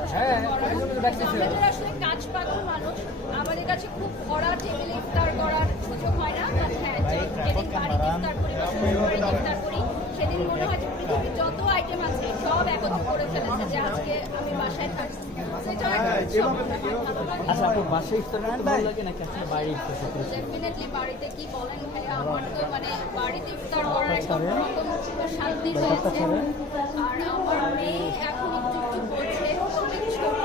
আমাদের আসলে কাজ পাগল মানুষ, আমাদের কাছে খুব ভরা টেবিলে ইফতার করার সুযোগ হয় না। বাট হ্যাঁ, যেদিন বাড়িতে ইফতার করি বা ইফতার করি সেদিন মনে হয় যে পৃথিবীর যত আইটেম আছে সব একত্র করে ফেলেছে যে আজকে আমি বাসায় থাকছি। সেটা একটা উৎসব, ভালো লাগে। আচ্ছা, আপনার বাসায় ইফতার করতে ভালো লাগে নাকি আপনার বাইরে ইফতার করতে? ডেফিনেটলি বাড়িতে। কি বলেন ভাইয়া, আমার তো মানে বাড়িতে ইফতার করার একটা অন্যরকম শান্তি রয়েছে। আর আমার মেয়ে এখন একটু একটু বলছে, অনেক ছোট,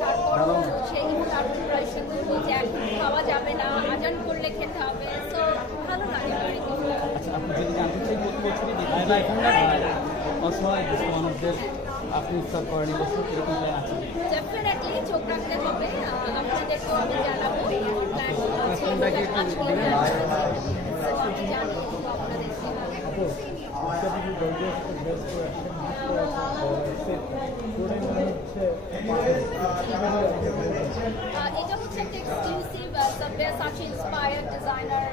তারপরও সেই ইফতার প্রিপারেশন যে এখন খাওয়া যাবে না, আজান করলে খেতে হবে। তো ভালো লাগে বাড়িতে। আচ্ছা, আপনি যদি জানতে চাই প্রতি বছরই অসহায় কিছু মানুষদের আপনি ইফতার করেন বছর এরকম প্ল্যান আছে? ডেফিনেটলি চোখ রাখতে হবে, আপনাদেরকেও আমি জানাবো। আমি জানি এটা হচ্ছে একটা exclusive Sabyasachi inspired designer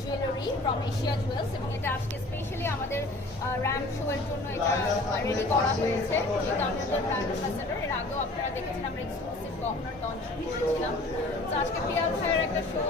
jewellery from Asia jewels, এবং এটা আজকে স্পেশালি আমাদের র্যাম্প শো এর জন্য এটা রেডি করা হয়েছে। যেহেতু আমাদের ব্র্যান্ড অ্যাম্বাসেডর, এর আগেও আপনারা দেখেছেন আমরা এক্সক্লুসিভ গহনার লঞ্চ করেছিলাম। তো আজকে পিয়াল ভাইয়ের একটা শো